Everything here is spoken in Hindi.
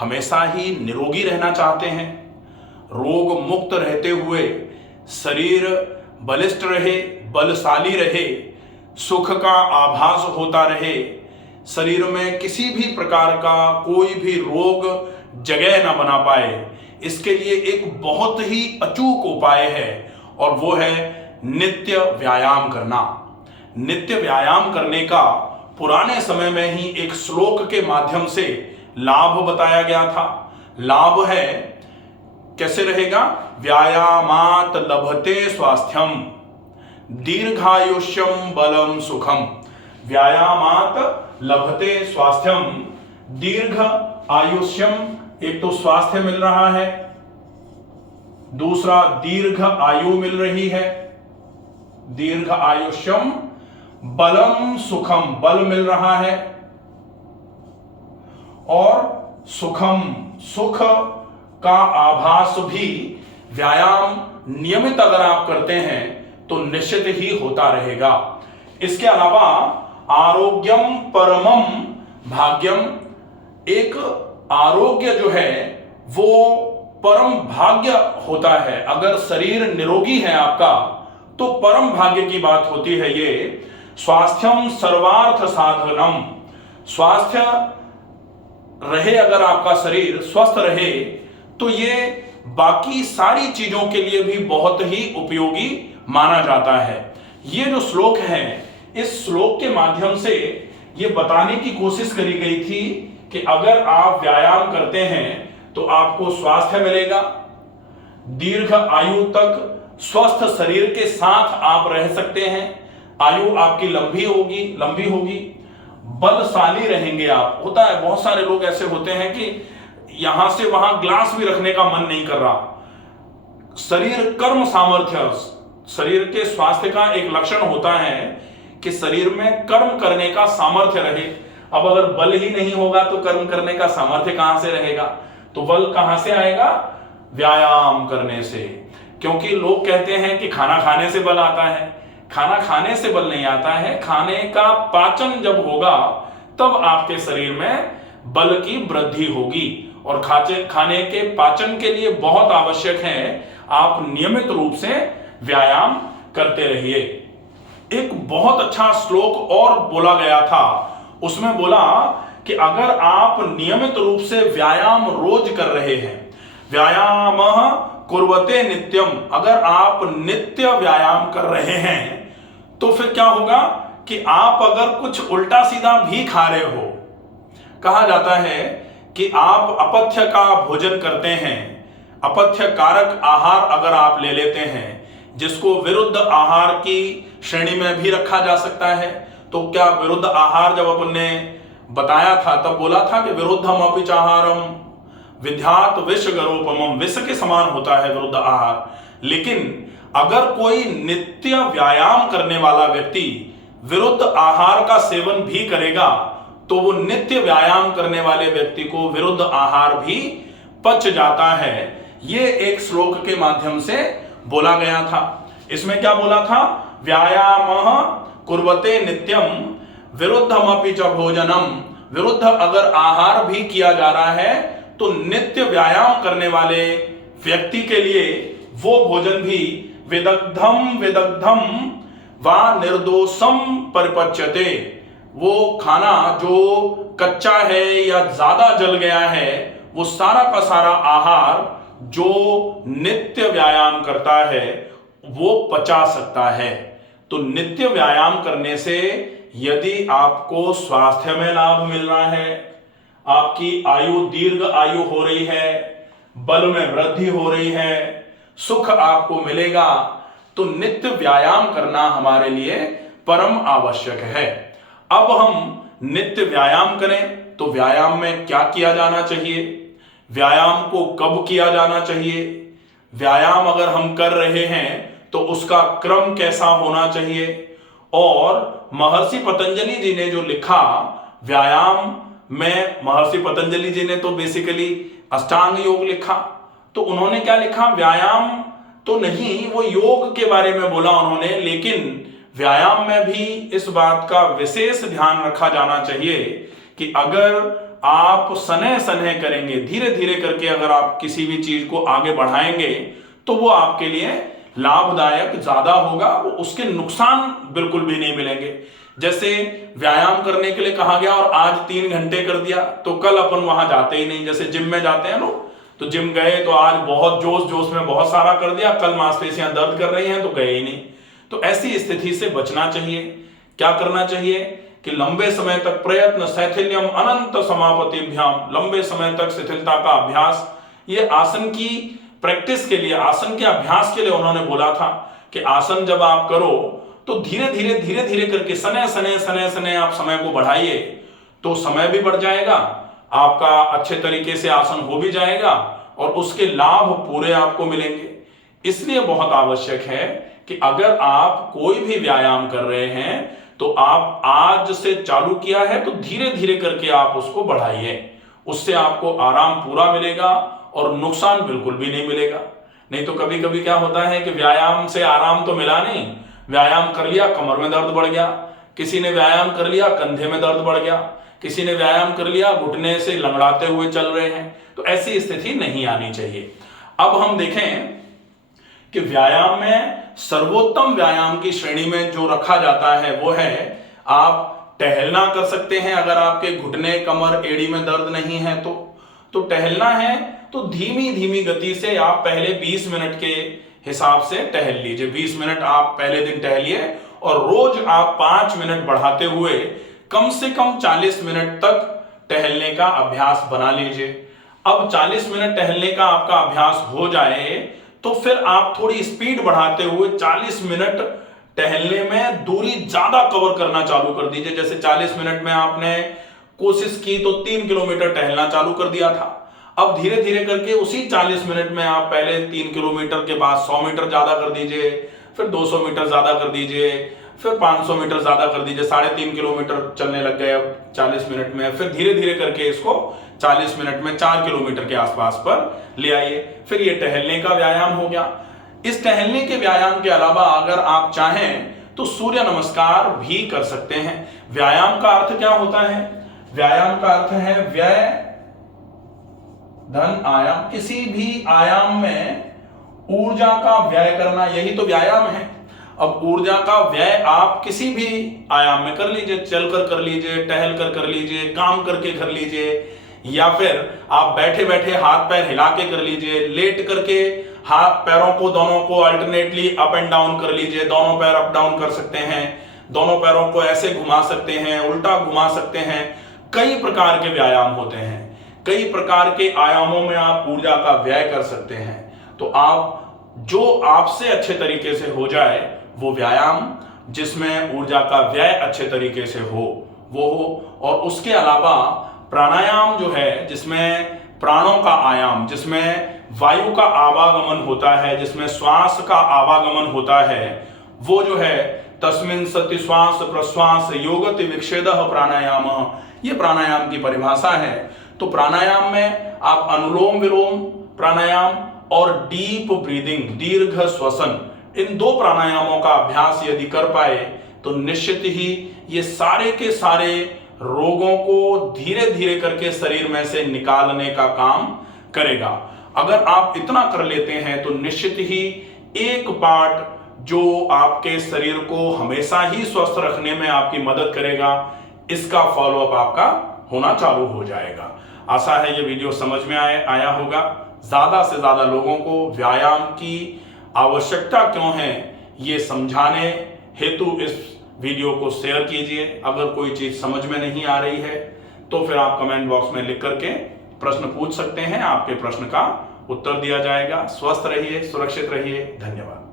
हमेशा ही निरोगी रहना चाहते हैं, रोग मुक्त रहते हुए शरीर बलिष्ठ रहे, बलशाली रहे, सुख का आभास होता रहे, शरीर में किसी भी प्रकार का कोई भी रोग जगह न बना पाए, इसके लिए एक बहुत ही अचूक उपाय है और वो है नित्य व्यायाम करना। नित्य व्यायाम करने का पुराने समय में ही एक श्लोक के माध्यम से लाभ बताया गया था। लाभ है, कैसे रहेगा? व्यायामात लभते स्वास्थ्यम दीर्घायुष्यम बलम सुखम। व्यायामात लभते स्वास्थ्यम दीर्घ आयुष्यम, एक तो स्वास्थ्य मिल रहा है, दूसरा दीर्घ आयु मिल रही है, दीर्घ आयुष्यम बलम सुखम, बल मिल रहा है, और सुखम, सुख का आभास भी व्यायाम नियमित अगर आप करते हैं तो निश्चित ही होता रहेगा। इसके अलावा आरोग्यम परमम भाग्यम, एक आरोग्य जो है वो परम भाग्य होता है। अगर शरीर निरोगी है आपका तो परम भाग्य की बात होती है ये। स्वास्थ्यम सर्वार्थ साधनम, स्वास्थ्य रहे अगर आपका शरीर स्वस्थ रहे तो ये बाकी सारी चीजों के लिए भी बहुत ही उपयोगी माना जाता है। ये जो श्लोक है, इस श्लोक के माध्यम से ये बताने की कोशिश करी गई थी कि अगर आप व्यायाम करते हैं तो आपको स्वास्थ्य मिलेगा, दीर्घ आयु तक स्वस्थ शरीर के साथ आप रह सकते हैं, आयु आपकी लंबी होगी, बलशाली रहेंगे आप। होता है बहुत सारे लोग ऐसे होते हैं कि यहां से वहां ग्लास भी रखने का मन नहीं कर रहा। शरीर कर्म सामर्थ्य, शरीर के स्वास्थ्य का एक लक्षण होता है कि शरीर में कर्म करने का सामर्थ्य रहे। अब अगर बल ही नहीं होगा तो कर्म करने का सामर्थ्य कहां से रहेगा? तो बल कहां से आएगा? व्यायाम करने से। क्योंकि लोग कहते हैं कि खाना खाने से बल आता है, खाना खाने से बल नहीं आता है। खाने का पाचन जब होगा तब आपके शरीर में बल की वृद्धि होगी, और खाने के पाचन के लिए बहुत आवश्यक है आप नियमित रूप से व्यायाम करते रहिए। एक बहुत अच्छा श्लोक और बोला गया था, उसमें बोला कि अगर आप नियमित रूप से व्यायाम रोज कर रहे हैं, व्यायाम कुर्वते नित्यम, अगर आप नित्य व्यायाम कर रहे हैं तो फिर क्या होगा कि आप अगर कुछ उल्टा सीधा भी खा रहे हो, कहा जाता है कि आप अपथ्य का भोजन करते हैं, अपथ्य कारक आहार अगर आप ले लेते हैं, जिसको विरुद्ध आहार की श्रेणी में भी रखा जा सकता है। तो क्या विरुद्ध आहार जब अपन ने बताया था तब बोला था कि विरुद्धम अपि चाहारम विद्यात विष गरोपमम, विष के समान होता है विरुद्ध आहार। लेकिन अगर कोई नित्य व्यायाम करने वाला व्यक्ति विरुद्ध आहार का सेवन भी करेगा तो वो नित्य व्यायाम करने वाले व्यक्ति को विरुद्ध आहार भी पच जाता है। ये एक श्लोक के माध्यम से बोला गया था। इसमें क्या बोला था? व्यायाम कुर्वते नित्यम विरुद्धमपि च भोजनम, विरुद्ध अगर आहार भी किया जा रहा है तो नित्य व्यायाम करने वाले व्यक्ति के लिए वो भोजन भी विदग्धम वा निर्दोषम परिपच्यते, वो खाना जो कच्चा है या ज्यादा जल गया है, वो सारा का सारा आहार जो नित्य व्यायाम करता है वो पचा सकता है। तो नित्य व्यायाम करने से यदि आपको स्वास्थ्य में लाभ मिल रहा है, आपकी आयु दीर्घ आयु हो रही है, बल में वृद्धि हो रही है, सुख आपको मिलेगा, तो नित्य व्यायाम करना हमारे लिए परम आवश्यक है। अब हम नित्य व्यायाम करें तो व्यायाम में क्या किया जाना चाहिए, व्यायाम को कब किया जाना चाहिए, व्यायाम अगर हम कर रहे हैं तो उसका क्रम कैसा होना चाहिए, और महर्षि पतंजलि जी ने जो लिखा व्यायाम में, महर्षि पतंजलि जी ने तो बेसिकली अष्टांग योग लिखा, तो उन्होंने क्या लिखा? व्यायाम तो नहीं, वो योग के बारे में बोला उन्होंने, लेकिन व्यायाम में भी इस बात का विशेष ध्यान रखा जाना चाहिए कि अगर आप सने सने करेंगे, धीरे धीरे करके अगर आप किसी भी चीज को आगे बढ़ाएंगे तो वो आपके लिए लाभदायक ज्यादा होगा, वो उसके नुकसान बिल्कुल भी नहीं मिलेंगे। जैसे व्यायाम करने के लिए कहा गया और आज 3 घंटे कर दिया तो कल अपन वहां जाते ही नहीं। जैसे जिम में जाते हैं लोग, तो जिम गए तो आज बहुत जोश जोश में बहुत सारा कर दिया, कल मांसपेशियां दर्द कर रही हैं तो गए ही नहीं। तो ऐसी स्थिति से बचना चाहिए। क्या करना चाहिए कि लंबे समय तक प्रयत्न शैथिल्यम अनंत समापतिभ्याम, लंबे समय तक शिथिलता का अभ्यास। ये आसन की प्रैक्टिस के लिए, आसन के अभ्यास के लिए उन्होंने बोला था कि आसन जब आप करो तो धीरे धीरे करके सने सने सने सने आप समय को बढ़ाइए, तो समय भी बढ़ जाएगा, आपका अच्छे तरीके से आसन हो भी जाएगा और उसके लाभ पूरे आपको मिलेंगे। इसलिए बहुत आवश्यक है कि अगर आप कोई भी व्यायाम कर रहे हैं तो आप आज से चालू किया है तो धीरे धीरे करके आप उसको बढ़ाइए, उससे आपको आराम पूरा मिलेगा और नुकसान बिल्कुल भी नहीं मिलेगा। नहीं तो कभी कभी क्या होता है कि व्यायाम से आराम तो मिला नहीं, व्यायाम कर लिया कमर में दर्द बढ़ गया, किसी ने व्यायाम कर लिया कंधे में दर्द बढ़ गया, किसी ने व्यायाम कर लिया घुटने से लंगड़ाते हुए चल रहे हैं। तो ऐसी स्थिति नहीं आनी चाहिए। अब हम देखें कि व्यायाम में सर्वोत्तम व्यायाम की श्रेणी में जो रखा जाता है वो है आप टहलना कर सकते हैं। अगर आपके घुटने कमर एड़ी में दर्द नहीं है तो टहलना है तो धीमी धीमी गति से आप पहले 20 मिनट के हिसाब से टहल लीजिए। 20 मिनट आप पहले दिन टहलिए और रोज आप 5 मिनट बढ़ाते हुए कम से कम 40 मिनट तक टहलने का अभ्यास बना लीजिए। अब 40 मिनट टहलने का आपका अभ्यास हो जाए तो फिर आप थोड़ी स्पीड बढ़ाते हुए 40 मिनट टहलने में दूरी ज्यादा कवर करना चालू कर दीजिए। जैसे 40 मिनट में आपने कोशिश की तो 3 किलोमीटर टहलना चालू कर दिया था, अब धीरे धीरे करके उसी 40 मिनट में आप पहले 3 किलोमीटर के बाद 100 मीटर ज्यादा कर दीजिए, फिर 200 मीटर ज्यादा कर दीजिए, फिर 500 मीटर ज्यादा कर दीजिए। 3.5 किलोमीटर चलने लग गए अब 40 मिनट में। फिर धीरे धीरे करके इसको 40 मिनट में 4 किलोमीटर के आसपास पर ले आइए। फिर ये टहलने का व्यायाम हो गया। इस टहलने के व्यायाम के अलावा अगर आप चाहें तो सूर्य नमस्कार भी कर सकते हैं। व्यायाम का अर्थ क्या होता है? व्यायाम का अर्थ है व्यय धन आयाम। किसी भी आयाम में ऊर्जा का व्यय करना, यही तो व्यायाम है। अब ऊर्जा का व्यय आप किसी भी आयाम में कर लीजिए, चलकर कर लीजिए, टहल कर लीजिए, काम करके कर लीजिए, या फिर आप बैठे बैठे हाथ पैर हिला के कर लीजिए, लेट करके हाथ पैरों को दोनों को अल्टरनेटली अप एंड डाउन कर लीजिए। दोनों पैर अप डाउन कर सकते हैं, दोनों पैरों को ऐसे घुमा सकते हैं, उल्टा घुमा सकते हैं। कई प्रकार के व्यायाम होते हैं, कई प्रकार के आयामों में आप ऊर्जा का व्यय कर सकते हैं। तो आप जो आपसे अच्छे तरीके से हो जाए वो व्यायाम, जिसमें ऊर्जा का व्यय अच्छे तरीके से हो वो हो। और उसके अलावा प्राणायाम जो है, जिसमें प्राणों का आयाम, जिसमें वायु का आवागमन होता है, जिसमें श्वास का आवागमन होता है, वो जो है तस्मिन् सति श्वास प्रश्वास योगति विक्षेदः प्राणायाम, ये प्राणायाम की परिभाषा है। तो प्राणायाम में आप अनुलोम विलोम प्राणायाम और डीप ब्रीदिंग, दीर्घ श्वसन, इन 2 प्राणायामों का अभ्यास यदि कर पाए तो निश्चित ही ये सारे के सारे रोगों को धीरे धीरे करके शरीर में से निकालने का काम करेगा। अगर आप इतना कर लेते हैं तो निश्चित ही एक पार्ट जो आपके शरीर को हमेशा ही स्वस्थ रखने में आपकी मदद करेगा, इसका फॉलोअप आपका होना चालू हो जाएगा। आशा है ये वीडियो समझ में आया होगा। ज्यादा से ज्यादा लोगों को व्यायाम की आवश्यकता क्यों है ये समझाने हेतु इस वीडियो को शेयर कीजिए। अगर कोई चीज समझ में नहीं आ रही है तो फिर आप कमेंट बॉक्स में लिख करके प्रश्न पूछ सकते हैं, आपके प्रश्न का उत्तर दिया जाएगा। स्वस्थ रहिए, सुरक्षित रहिए। धन्यवाद।